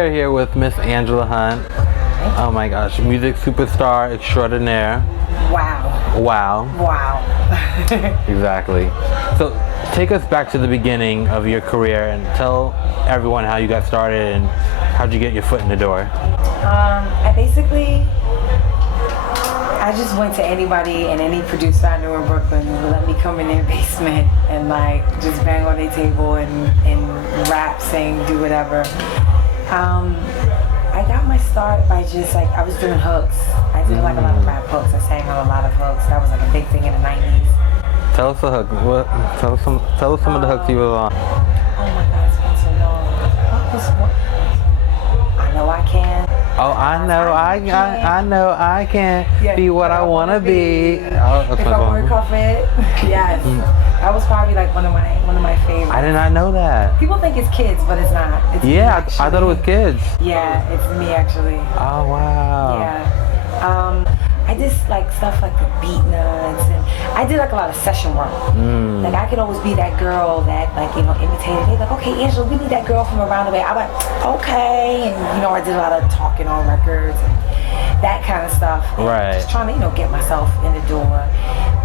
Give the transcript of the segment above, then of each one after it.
are here with Miss Angela Hunt. Oh my gosh, music superstar extraordinaire. Wow. Wow. Wow. Exactly. So take us back to the beginning of your career and tell everyone how you got started and how'd you get your foot in the door. I just went to anybody and any producer I knew in Brooklyn who would let me come in their basement and like just bang on their table and rap, sing, do whatever. I got my start by just like, I was doing hooks. I did like a lot of rap hooks. I sang on a lot of hooks. That was like a big thing in the 90s. Tell us a hook. Tell us some of the hooks you were on. Oh my God, it's been so long. What? I know I can. Oh, I know I can be what I want to be. Oh, that's if I work off it, yes. That was probably like one of my favorites. I did not know that. People think it's kids, but it's not. It's I thought it was kids. Yeah, it's me actually. Oh wow. Yeah. I did like stuff like the beat nuts, and I did like a lot of session work. Like I could always be that girl that like, you know, imitated. They're like, okay, Angela, we need that girl from around the way. I'm like, okay, and you know, I did a lot of talking on records and that kind of stuff. Right. Just trying to, you know, get myself in the door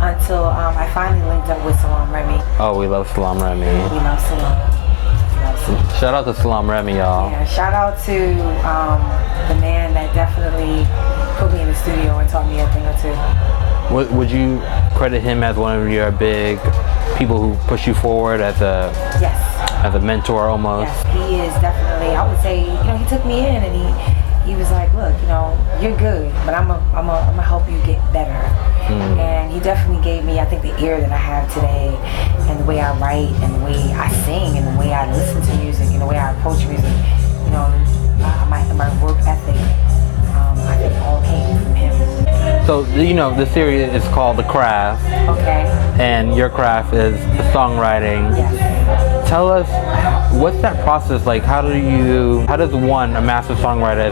until I finally linked up with Salam Remy. Oh, we love Salam Remy. We love Salam. Shout out to Salam Remy, y'all. Yeah, shout out to the man that definitely put me in the studio and taught me a thing or two. Would you credit him as one of your big people who push you forward as a mentor almost? Yes, he is definitely. I would say, you know, he took me in and he was like, look, you know, you're good, but I'm gonna help you get better. And he definitely gave me, I think, the ear that I have today, and the way I write, and the way I sing, and the way I listen to music, and the way I approach music. You know, my work ethic. I think all came from him. So, you know, the series is called The Kraft. Okay. And your craft is songwriting. Yes. Tell us, what's that process like? How does one, a master songwriter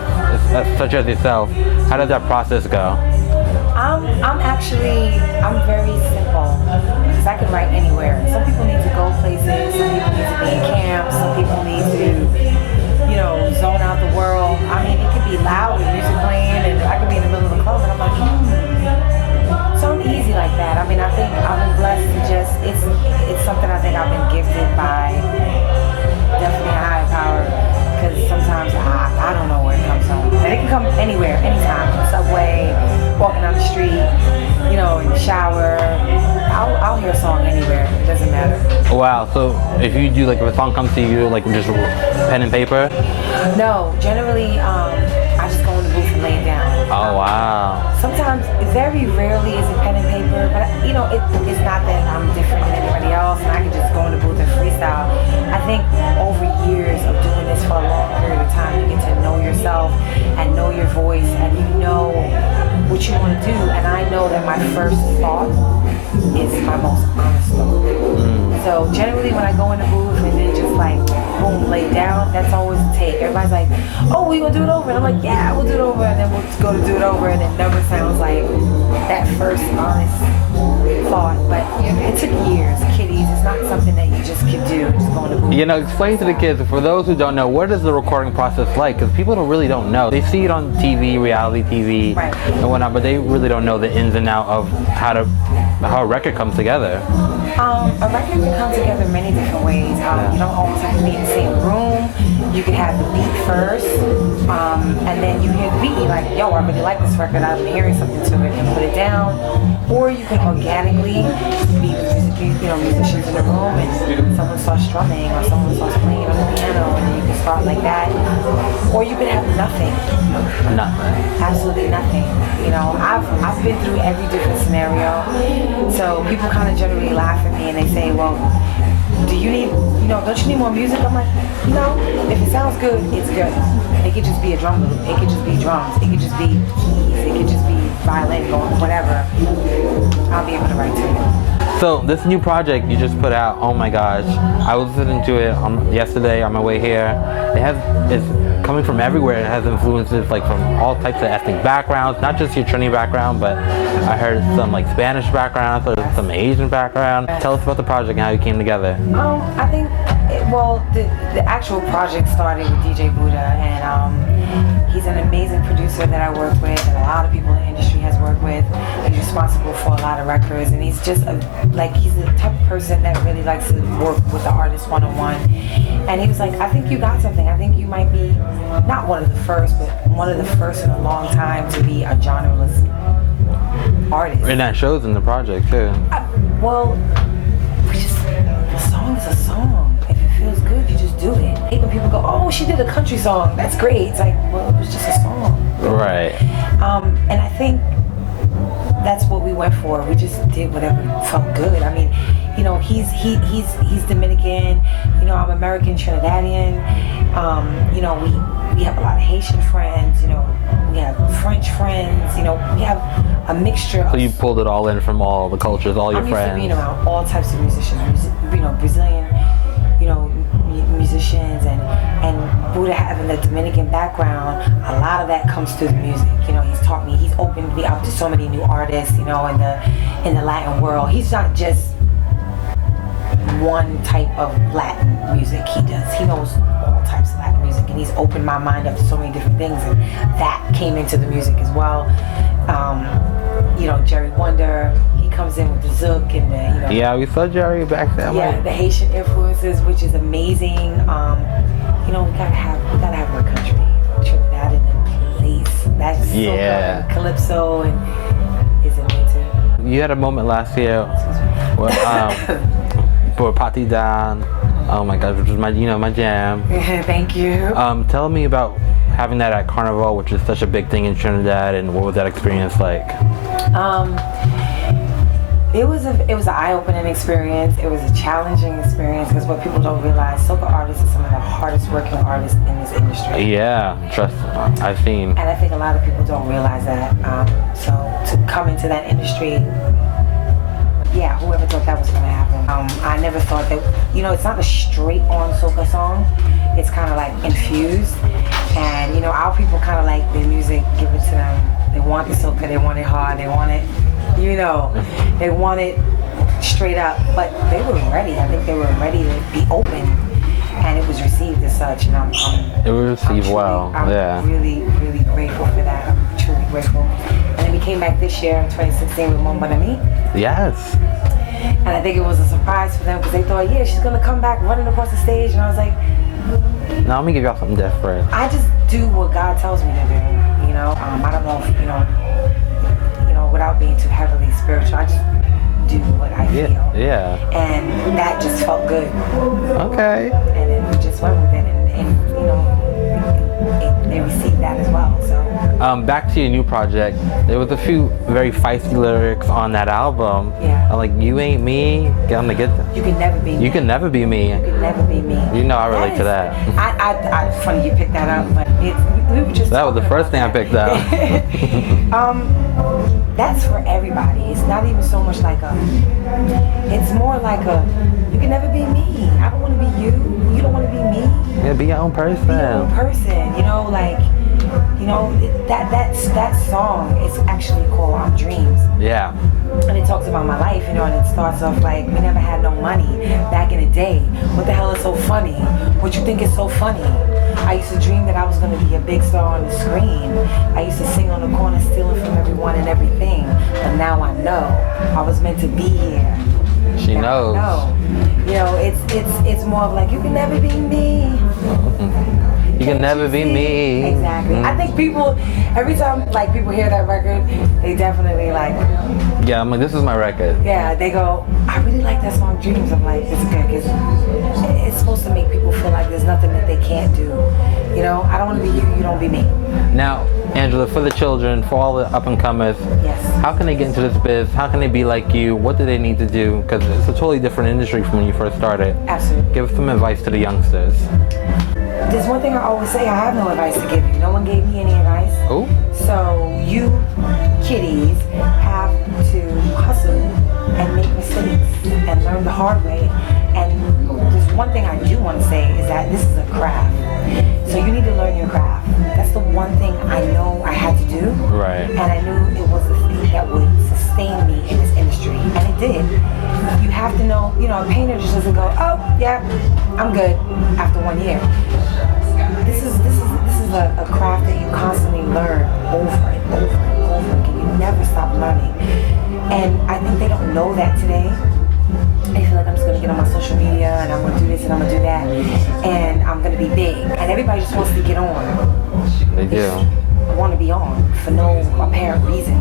such as yourself, how does that process go? I'm very simple, because I can write anywhere. Some people need to go places, some people need to be in camp, some people need to, you know, zone out the world. I mean, it could be loud with music playing, and I could be in the middle of the club, and I'm like, So I'm easy like that. I mean, I think I've been blessed to just, it's something I think I've been gifted by, definitely a higher power, because sometimes I don't know where it comes from. And it can come anywhere, anytime, subway, walking down the street, you know, in the shower. I'll hear a song anywhere. It doesn't matter. Wow. So if you do, like, if a song comes to you, like just pen and paper? No. Generally, I just go in the booth and lay it down. Oh, wow. Sometimes, very rarely is it pen and paper, but you know, it's not that I'm different than anybody else and I can just go in the booth and freestyle. I think over years of doing this for a long period of time, you get to know yourself and know your voice, and you know what you want to do. And I know that my first thought is my most honest thought. So generally when I go in the booth and then just like boom, lay down, that's always a take. Everybody's like, oh, we gonna do it over? And I'm like, yeah, we'll do it over. And then we'll go to do it over, and it never sounds like that first honest thought. But it took years, kiddies. It's not something that you just can do, just go in the booth. You know, explain to the kids, for those who don't know, what is the recording process like? Because people really don't know. They see it on TV, reality TV, right, and whatnot, but they really don't know the ins and outs of how a record comes together. A record can come together many different ways. You don't always have to be in the same room. You could have the beat first, and then you hear the beat, you're like, yo, I really like this record, I'm hearing something to it, and put it down. Or you can organically be with musicians in the room, and someone starts strumming, or someone starts playing on the piano, and then you can start like that. Or you could have nothing. Nothing. Absolutely nothing. You know, I've been through every different scenario. So people kind of generally laugh at me and they say, well, don't you need more music? I'm like, no, if it sounds good, it's good. It could just be a drum loop. It could just be drums. It could just be keys. It could just be violin going, whatever. I'll be able to write to it. So this new project you just put out, oh my gosh, I was listening to it yesterday on my way here. It's coming from everywhere. It has influences like from all types of ethnic backgrounds, not just your Trini background, but I heard some like Spanish background, some Asian background. Tell us about the project and how you came together. I think Well, the actual project started with DJ Buddha, and he's an amazing producer that I work with, and a lot of people in the industry has worked with. He's responsible for a lot of records, and he's just he's the type of person that really likes to work with the artist one-on-one. And he was like, I think you got something. I think you might be not one of the first, but one of the first in a long time to be a genreless artist. And that shows in the project too. Well, a song is a song. If it feels good, you just do it. When people go, oh, she did a country song, that's great. It's like, well, it was just a song. Right. And I think that's what we went for. We just did whatever felt good. I mean, you know, he's Dominican. You know, I'm American Trinidadian. You know, we have a lot of Haitian friends. You know, we have French friends. You know, we have a mixture. So you pulled it all in from all the cultures, all your friends. I'm used to being around all types of musicians. You know, Brazilian, you know, musicians, and Buddha having the Dominican background. A lot of that comes through the music. You know, he's taught me. He's opened me up to so many new artists. You know, in the Latin world, he's not just one type of Latin music he does. He knows all types of Latin music, and he's opened my mind up to so many different things, and that came into the music as well. You know, Jerry Wonder, he comes in with the zouk and the, you know. Yeah, we saw Jerry back then. Yeah, the Haitian influences, which is amazing. You know, we gotta have our country, Trinidad in the place. That's so good. Calypso and is amazing. You had a moment last year where, for Party Down. Oh my God, which was my jam. Thank you. Tell me about having that at Carnival, which is such a big thing in Trinidad, and what was that experience like? It was an eye-opening experience. It was a challenging experience because what people don't realize, soca artists are some of the hardest working artists in this industry. Yeah, trust me, I've seen. And I think a lot of people don't realize that. So to come into that industry, yeah, whoever thought that was going to happen. I never thought that, you know, it's not a straight-on soca song. It's kind of like infused. And, you know, our people kind of like their music, give it to them. They want the soca, they want it hard, they want it, you know, they want it straight up. But they were ready. I think they were ready to be open. And it was received as such. And it was received well, yeah. I'm really, really grateful for that. I'm truly grateful. And then we came back this year in 2016 with Mon Bon Ami. Yes. And I think it was a surprise for them because they thought, yeah, she's going to come back running across the stage. And I was like, no, let me give y'all something different. I just do what God tells me to do, you know. I don't know if, you know, without being too heavily spiritual, I just do what I feel. Yeah. And that just felt good. Okay. And then we just went with it, and you know, they received that as well. So. Back to your new project, there was a few very feisty lyrics on that album. Yeah. I'm like, you ain't me, get on the get them. You can never be me. You can never be me. You can never be me. You know I relate to that. I funny you picked that up, but we were just. That was the first thing I picked up. That's for everybody. It's not even so much like it's more like you can never be me. I don't want to be you. You don't want to be me. Yeah, be your own person. Be your own person. You know, like, you know, that song is actually called I'm Dreams. Yeah. And it talks about my life, you know, and it starts off like, we never had no money back in the day. What the hell is so funny? What you think is so funny? I used to dream that I was going to be a big star on the screen. I used to sing on the corner, stealing from everyone and everything. But now I know I was meant to be here. She knows. No, you know, it's more of like, you can never be me. You can never be me. Exactly. I think people, every time like people hear that record, they definitely like. Yeah, I'm like, this is my record. Yeah, they go, I really like that song Dreams. I'm like, it's good because it's supposed to make people feel like there's nothing that they can't do. You know, I don't want to be you, you don't be me. Now, Angela, for the children, for all the up-and-comers, yes. How can they get into this biz? How can they be like you? What do they need to do? Because it's a totally different industry from when you first started. Absolutely. Give some advice to the youngsters. There's one thing I always say, I have no advice to give you. No one gave me any advice. Oh. So you kiddies have to hustle and make mistakes and learn the hard way. And there's one thing I do want to say is that this is a craft. So you need to learn your craft. That's the one thing I know I had to do. Right. And I knew it was the thing that would sustain me in this industry. And it did. You have to know, you know, a painter just doesn't go, oh yeah, I'm good after 1 year. This is a craft that you constantly learn over and over and over again. You never stop learning. And I think they don't know that today. They feel like I'm just gonna get on my social media and I'm gonna do this and I'm gonna do that and I'm gonna be big. And everybody just wants to get on. They do. Want to be on for no apparent reason.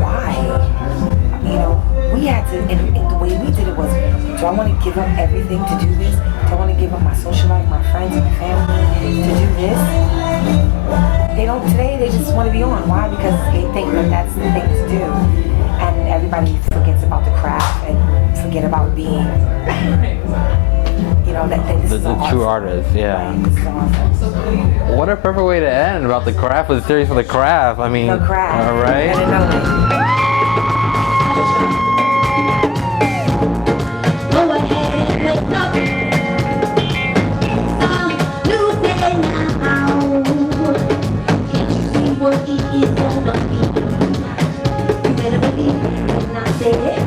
Why? You know, we had to, and the way we did it was, do I want to give up everything to do this? Do I want to give up my social life, my friends, and my family to do this? They don't today, they just want to be on. Why? Because they think that that's the thing to do. And everybody forgets about the craft and forget about being, you know, that this The is an true art. artist, yeah. Right, this is an art. What a perfect way to end about the craft with a series for the craft. I mean, The craft. all right. And another Go ahead, wake up. Some new day now. Can't you see what it is gonna be? You better believe when I say it.